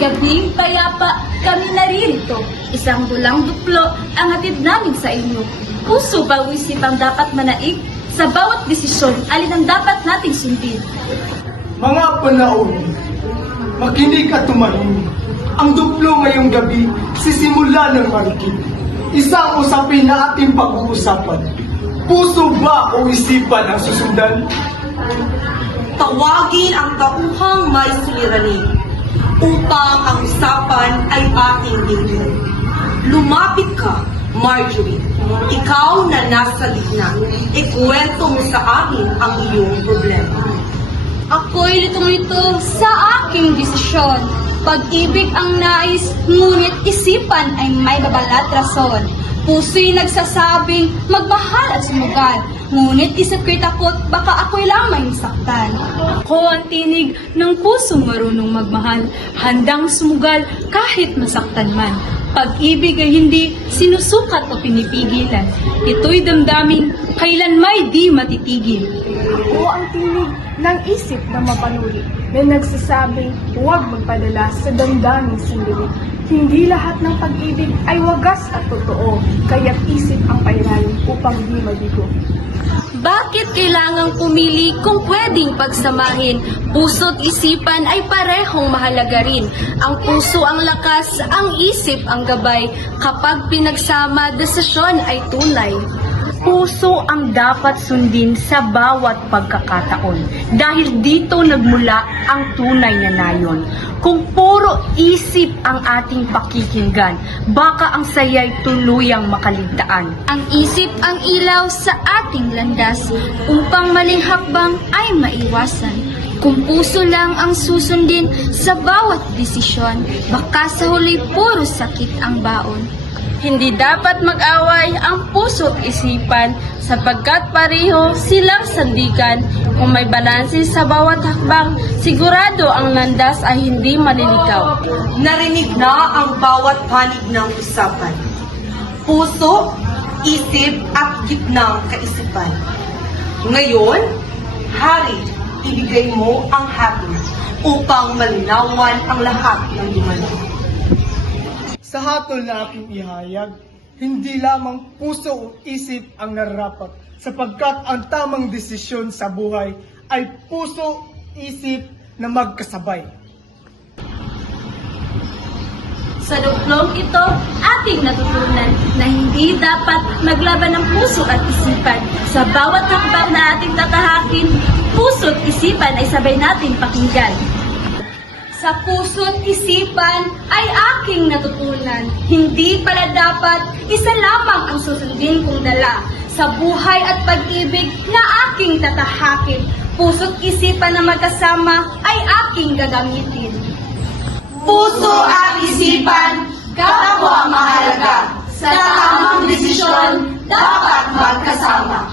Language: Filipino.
gabing payapa kami naririto. Isang bulang duplo ang hatid namin sa inyo. Puso ba o isip ang dapat manaig? Sa bawat desisyon, alin ang dapat nating sundin? Mga panahon, makinig at tumahimik. Ang duplo ngayong gabi, sisimula ng marikit. Isang usapin na ating pag-uusapan. Puso ba o isipan ang susundan? Tawagin ang tauhang may suliranin upang ang usapan ay ating dinggin. Lumapit ka, Marjorie. Ikaw na nasa gitna. Ikwento mo sa akin ang iyong problema. Ako'y litong-lito sa aking desisyon. Pag-ibig ang nais, ngunit isipan ay may babalat rason. Puso'y nagsasabing magmahal at sumugal, ngunit isip ko'y takot baka ako'y lamang saktan. Ako ang tinig ng pusong marunong magmahal, handang sumugal kahit masaktan man. Pag-ibig ay hindi sinusukat o pinipigilan. Ito'y damdaming kailan may di matitigil. O ang tinig ng isip na mapanuri na nagsasabing huwag magpadala sa damdaming sandali. Hindi lahat ng pag-ibig ay wagas at totoo, kaya't isip ang pairalan upang di mabigo. Bakit kailangang pumili kung pwedeng pagsamahin? Puso't isipan ay parehong mahalaga rin. Ang puso ang lakas, ang isip ang gabay. Kapag pinagsama, desisyon ay tunay. Puso ang dapat sundin sa bawat pagkakataon dahil dito nagmula ang tunay na nayon. Kung puro isip ang ating pakikinggan, baka ang saya'y tuluyang makaligtaan. Ang isip ang ilaw sa ating landas upang maling hakbang ay maiwasan. Kung puso lang ang susundin sa bawat desisyon, baka sa huli puro sakit ang baon. Hindi dapat mag-away ang puso at isipan sapagkat pareho silang sandigan. Kung may balanse sa bawat hakbang, sigurado ang landas ay hindi malilikaw. Narinig na ang bawat panig ng usapan. Puso, isip at gitnang kaisipan. Ngayon, hari, ibigay mo ang hatol upang malinawan ang lahat ng dumalo. Sa hatol na aking ihayag, hindi lamang puso o isip ang nararapat sapagkat ang tamang desisyon sa buhay ay puso, isip na magkasabay. Sa duplong ito, ating natutunan na hindi dapat maglaban ng puso at isipan. Sa bawat hakbang na ating tatahakin, puso at isipan ay sabay nating pakinggan. Sa puso't isipan ay aking natutunan. Hindi pala dapat isa lamang ang susundin kong dala. Sa buhay at pag-ibig na aking tatahakin, puso't isipan na magkasama ay aking gagamitin. Puso at isipan, kapwa mahalaga. Sa tamang desisyon, dapat magkasama.